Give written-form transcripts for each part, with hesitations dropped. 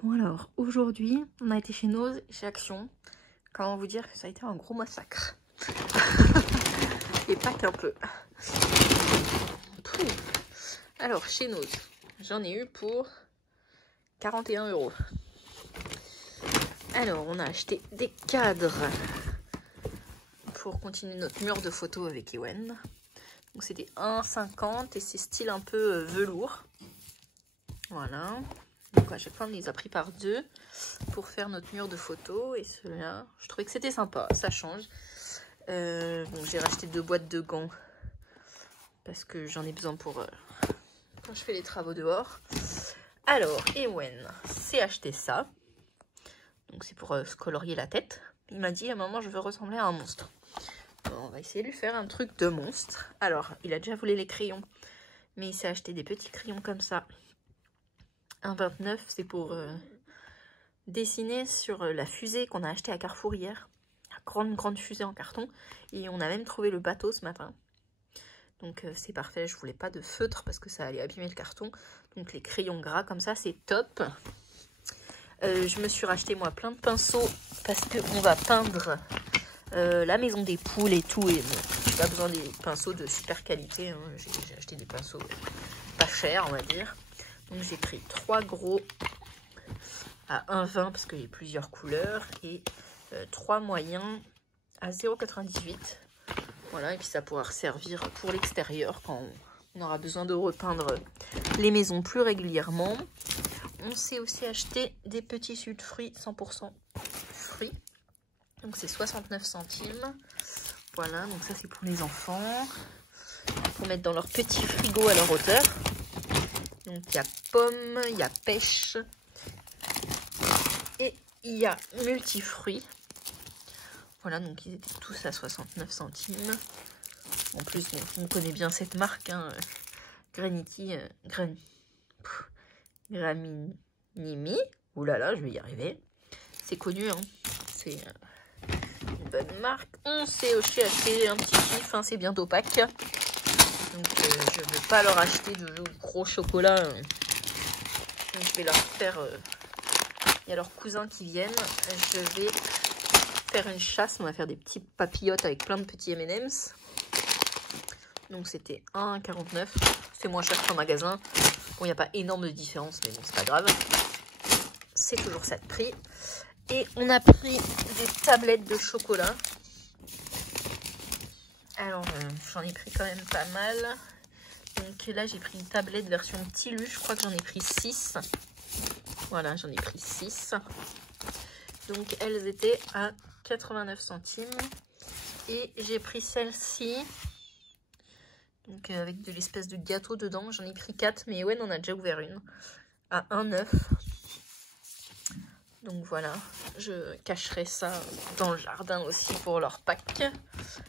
Bon alors, aujourd'hui, on a été chez Nose, chez Action. Comment vous dire que ça a été un gros massacre. Et pas qu'un peu. Alors, chez Nose, j'en ai eu pour 41 €. Alors, on a acheté des cadres pour continuer notre mur de photos avec Ewen. Donc, c'était 1,50 et c'est style un peu velours. Voilà. Donc à chaque fois on les a pris par deux pour faire notre mur de photos. Et ceux-là, je trouvais que c'était sympa, ça change. Bon, j'ai racheté 2 boîtes de gants parce que j'en ai besoin pour quand je fais les travaux dehors. Alors, Ewen s'est acheté ça. Donc c'est pour se colorier la tête. Il m'a dit à un moment je veux ressembler à un monstre. Bon, on va essayer de lui faire un truc de monstre. Alors, il a déjà volé les crayons, mais il s'est acheté des petits crayons comme ça. 1,29, c'est pour dessiner sur la fusée qu'on a acheté à Carrefour hier. La grande fusée en carton. Et on a même trouvé le bateau ce matin. Donc c'est parfait, je voulais pas de feutre parce que ça allait abîmer le carton. Donc les crayons gras comme ça, c'est top. Je me suis racheté moi plein de pinceaux parce qu'on va peindre la maison des poules et tout. Et bon, j'ai pas besoin des pinceaux de super qualité. Hein. J'ai acheté des pinceaux pas chers, on va dire. Donc j'ai pris 3 gros à 1,20 parce qu'il y a plusieurs couleurs et 3 moyens à 0,98. Voilà, et puis ça pourra servir pour l'extérieur quand on aura besoin de repeindre les maisons plus régulièrement. On s'est aussi acheté des petits jus de fruits 100% fruits. Donc c'est 69 centimes. Voilà, donc ça c'est pour les enfants. Pour mettre dans leur petit frigo à leur hauteur. Donc il y a pomme, il y a pêche et il y a multifruits. Voilà, donc ils étaient tous à 69 centimes. En plus, bon, on connaît bien cette marque, hein, Granity, Graminimi. Ouh là là, je vais y arriver. C'est connu, hein. C'est une bonne marque. On s'est aussi acheté un petit kiff, hein, c'est bientôt Pâques. Donc je ne vais pas leur acheter de gros chocolat. Donc je vais leur faire... Il y a leurs cousins qui viennent. Je vais faire une chasse. On va faire des petits papillotes avec plein de petits M&M's. Donc c'était 1,49. C'est moins cher qu'en magasin. Bon, il n'y a pas énorme de différence, mais bon, c'est pas grave. C'est toujours ça de prix. Et on a pris des tablettes de chocolat. Alors, j'en ai pris quand même pas mal. Donc là, j'ai pris une tablette version petit lu. Je crois que j'en ai pris 6. Voilà, j'en ai pris 6. Donc, elles étaient à 89 centimes. Et j'ai pris celle-ci. Donc, avec de l'espèce de gâteau dedans. J'en ai pris 4, mais ouais, on en a déjà ouvert une. À 1,9. Donc voilà, je cacherai ça dans le jardin aussi pour leur Pâques.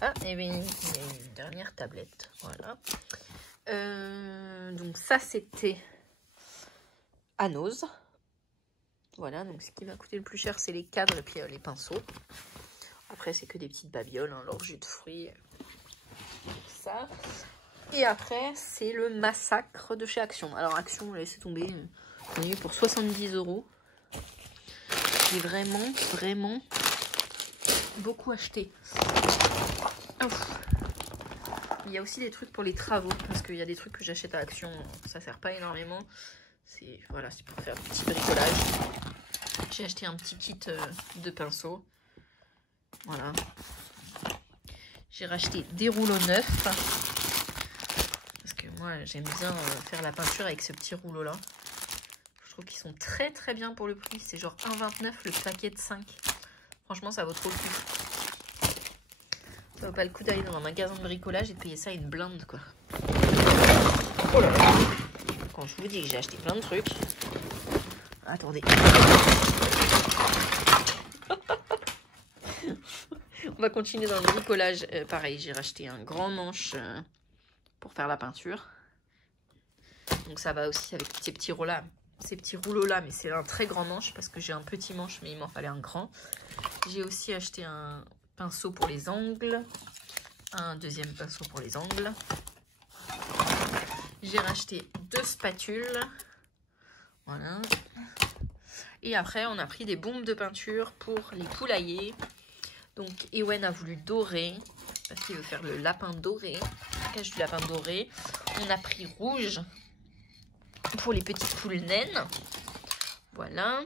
Ah, il y avait une dernière tablette, voilà. Donc ça, c'était à Nose. Voilà, donc ce qui m'a coûté le plus cher, c'est les cadres et puis les pinceaux. Après, c'est que des petites babioles, hein, leur jus de fruits, ça. Et après, c'est le massacre de chez Action. Alors Action, laissez tomber, on a eu pour 70 €. J'ai vraiment beaucoup acheté. Ouf. Il y a aussi des trucs pour les travaux, parce qu'il y a des trucs que j'achète à Action, ça sert pas énormément. C'est voilà, c'est pour faire du petit bricolage. J'ai acheté un petit kit de pinceaux. Voilà. J'ai racheté des rouleaux neufs. Parce que moi, j'aime bien faire la peinture avec ce petit rouleau-là. Je trouve qu'ils sont très bien pour le prix. C'est genre 1,29 le paquet de 5. Franchement, ça vaut trop le coup. Ça vaut pas le coup d'aller dans un magasin de bricolage et de payer ça une blinde, quoi. Oh là là. Quand je vous dis que j'ai acheté plein de trucs. Attendez. On va continuer dans le bricolage. Pareil, j'ai racheté un grand manche pour faire la peinture. Donc ça va aussi avec ces petits rouleaux-là. Ces petits rouleaux-là, mais c'est un très grand manche parce que j'ai un petit manche, mais il m'en fallait un grand. J'ai aussi acheté un pinceau pour les angles. Un deuxième pinceau pour les angles. J'ai racheté 2 spatules. Voilà. Et après, on a pris des bombes de peinture pour les poulaillers. Donc, Ewen a voulu dorer, parce qu'il veut faire le lapin doré, cache du lapin doré. On a pris rouge pour les petites poules naines. Voilà.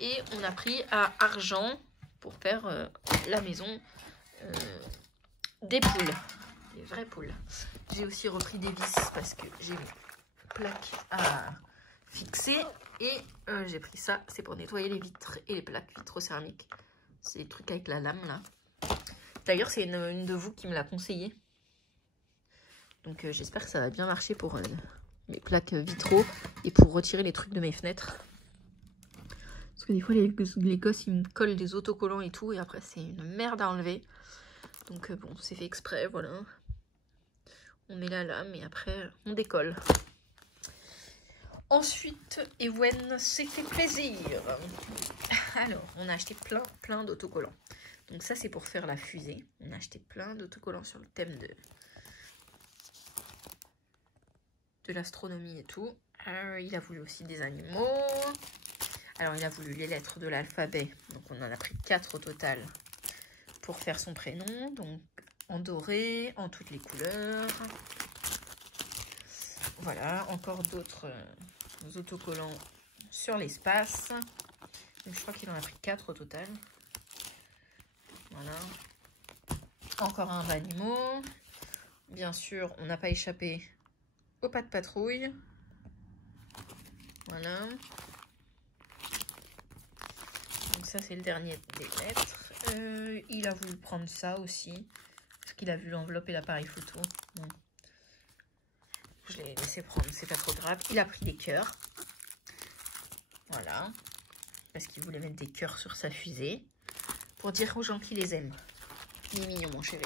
Et on a pris à argent pour faire la maison des poules. Des vraies poules. J'ai aussi repris des vis parce que j'ai mes plaques à fixer. Et j'ai pris ça, c'est pour nettoyer les vitres et les plaques vitrocéramiques. C'est des trucs avec la lame là. D'ailleurs, c'est une de vous qui me l'a conseillé. Donc j'espère que ça va bien marcher pour mes plaques vitraux et pour retirer les trucs de mes fenêtres. Parce que des fois, les gosses, ils me collent des autocollants et tout. Et après, c'est une merde à enlever. Donc bon, c'est fait exprès, voilà. On met la lame et après, on décolle. Ensuite, Ewen s'est fait plaisir. Alors, on a acheté plein d'autocollants. Donc ça, c'est pour faire la fusée. On a acheté plein d'autocollants sur le thème de l'astronomie et tout. Il a voulu aussi des animaux. Alors, il a voulu les lettres de l'alphabet. Donc, on en a pris 4 au total pour faire son prénom. Donc, en doré, en toutes les couleurs. Voilà, encore d'autres autocollants sur l'espace. Donc, je crois qu'il en a pris 4 au total. Voilà. Encore un animaux. Bien sûr, on n'a pas échappé aux pas de patrouille. Voilà. Donc ça, c'est le dernier des lettres. Il a voulu prendre ça aussi. Parce qu'il a vu l'enveloppe et l'appareil photo. Bon. Je l'ai laissé prendre, c'est pas trop grave. Il a pris des cœurs. Voilà. Parce qu'il voulait mettre des cœurs sur sa fusée. Pour dire aux gens qu'il les aime. Il est mignon, mon chéri.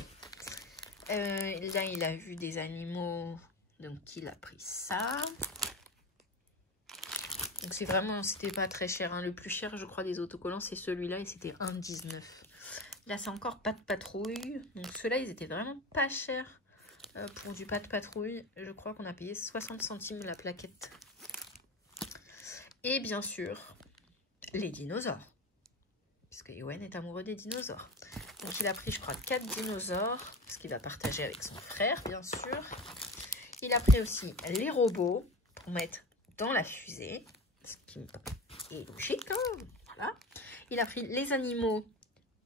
Là, il a vu des animaux. Donc, il a pris ça. Donc, c'est vraiment, c'était pas très cher. Hein. Le plus cher, je crois, des autocollants, c'est celui-là. Et c'était 1,19 €. Là, c'est encore pas de patrouille. Donc, ceux-là, ils étaient vraiment pas chers pour du pas de patrouille. Je crois qu'on a payé 60 centimes la plaquette. Et bien sûr, les dinosaures. Puisque Ewen est amoureux des dinosaures. Donc, il a pris, je crois, 4 dinosaures. Parce qu'il va partager avec son frère, bien sûr. Il a pris aussi les robots pour mettre dans la fusée. Ce qui est logique. Hein, voilà. Il a pris les animaux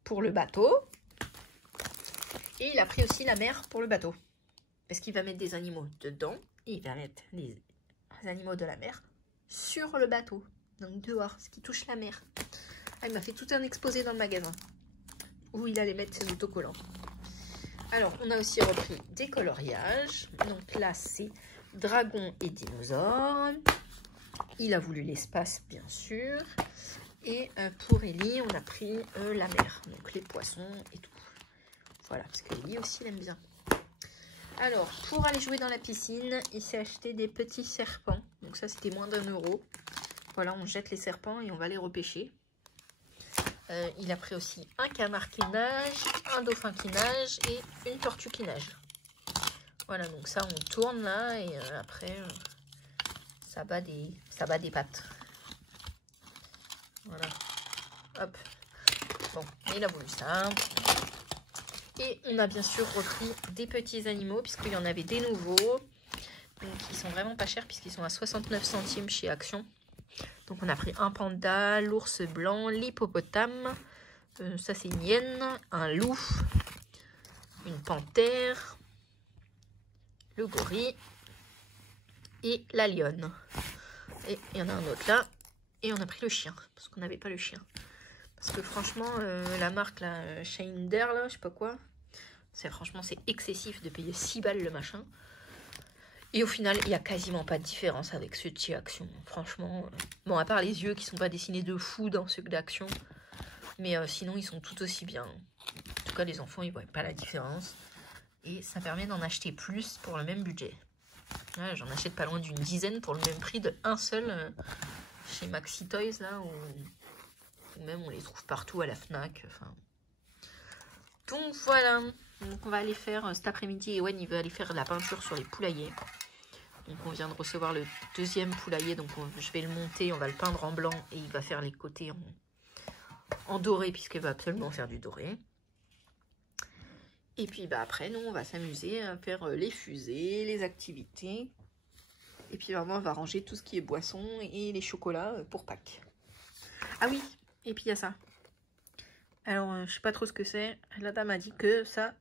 pour le bateau. Et il a pris aussi la mer pour le bateau. Parce qu'il va mettre des animaux dedans. Et il va mettre les animaux de la mer sur le bateau. Donc dehors, ce qui touche la mer. Ah, il m'a fait tout un exposé dans le magasin. Où il allait mettre ses autocollants. Alors, on a aussi repris des coloriages. Donc là, c'est dragon et dinosaures. Il a voulu l'espace, bien sûr. Et pour Ellie, on a pris la mer. Donc les poissons et tout. Voilà, parce que Ellie aussi, il aime bien. Alors, pour aller jouer dans la piscine, il s'est acheté des petits serpents. Donc ça, c'était moins d'1 €. Voilà, on jette les serpents et on va les repêcher. Il a pris aussi un canard qui nage, un dauphin qui nage et une tortue qui nage. Voilà, donc ça, on tourne là et après, ça bat des pattes. Voilà. Hop. Bon, il a voulu ça. Et on a bien sûr repris des petits animaux puisqu'il y en avait des nouveaux. Donc, ils sont vraiment pas chers puisqu'ils sont à 69 centimes chez Action. Donc, on a pris un panda, l'ours blanc, l'hippopotame. Ça, c'est une hyène, un loup, une panthère, le gorille et la lionne. Et il y en a un autre là. Et on a pris le chien parce qu'on n'avait pas le chien. Parce que franchement, la marque là, Shinder, là, je sais pas quoi. Franchement, c'est excessif de payer 6 balles le machin. Et au final, il n'y a quasiment pas de différence avec ceux de chez Action. Franchement, bon, à part les yeux qui sont pas dessinés de fou dans ceux d'Action. Mais sinon, ils sont tout aussi bien. En tout cas, les enfants, ils ne voient pas la différence. Et ça permet d'en acheter plus pour le même budget. Ouais, j'en achète pas loin d'une dizaine pour le même prix d'un seul chez Maxi Toys, là, ou même on les trouve partout à la Fnac. Enfin. Donc voilà. Donc on va aller faire cet après-midi. Ewen, il veut aller faire de la peinture sur les poulaillers. Donc on vient de recevoir le deuxième poulailler, donc je vais le monter, on va le peindre en blanc et il va faire les côtés en doré puisqu'il va absolument faire du doré. Et puis bah, après, nous on va s'amuser à faire les fusées, les activités. Et puis vraiment on va ranger tout ce qui est boisson et les chocolats pour Pâques. Ah oui, et puis il y a ça. Alors je sais pas trop ce que c'est. La dame a dit que ça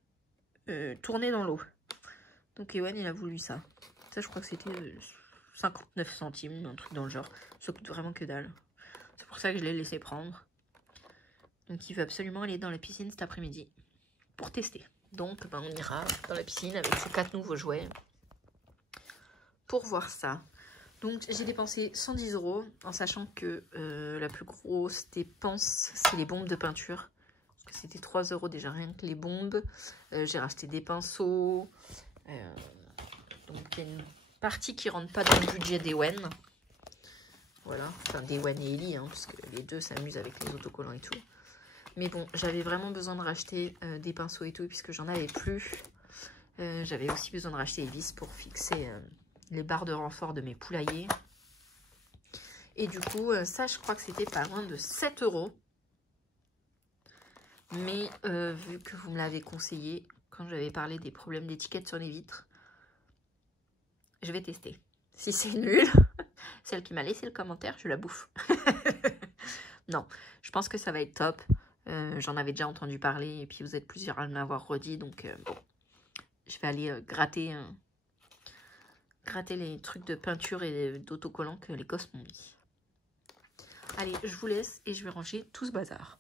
tournait dans l'eau. Donc Ewan il a voulu ça. Ça je crois que c'était 59 centimes, un truc dans le genre. Ça coûte vraiment que dalle. C'est pour ça que je l'ai laissé prendre. Donc il veut absolument aller dans la piscine cet après-midi pour tester. Donc ben, on ira dans la piscine avec ces 4 nouveaux jouets pour voir ça. Donc j'ai dépensé 110 € en sachant que la plus grosse dépense c'est les bombes de peinture. Parce que c'était 3 € déjà rien que les bombes. J'ai racheté des pinceaux. Donc il y a une partie qui rentre pas dans le budget d'Ewen. Voilà, enfin d'Ewen et Ellie, hein, parce que les deux s'amusent avec les autocollants et tout. Mais bon, j'avais vraiment besoin de racheter des pinceaux et tout, puisque j'en avais plus. J'avais aussi besoin de racheter des vis pour fixer les barres de renfort de mes poulaillers. Et du coup, ça, je crois que c'était pas loin de 7 €. Mais vu que vous me l'avez conseillé, quand j'avais parlé des problèmes d'étiquette sur les vitres, je vais tester. Si c'est nul, celle qui m'a laissé le commentaire, je la bouffe. Non, je pense que ça va être top. J'en avais déjà entendu parler et puis vous êtes plusieurs à m'avoir redit. Donc bon, je vais aller gratter les trucs de peinture et d'autocollants que les gosses m'ont mis. Allez, je vous laisse et je vais ranger tout ce bazar.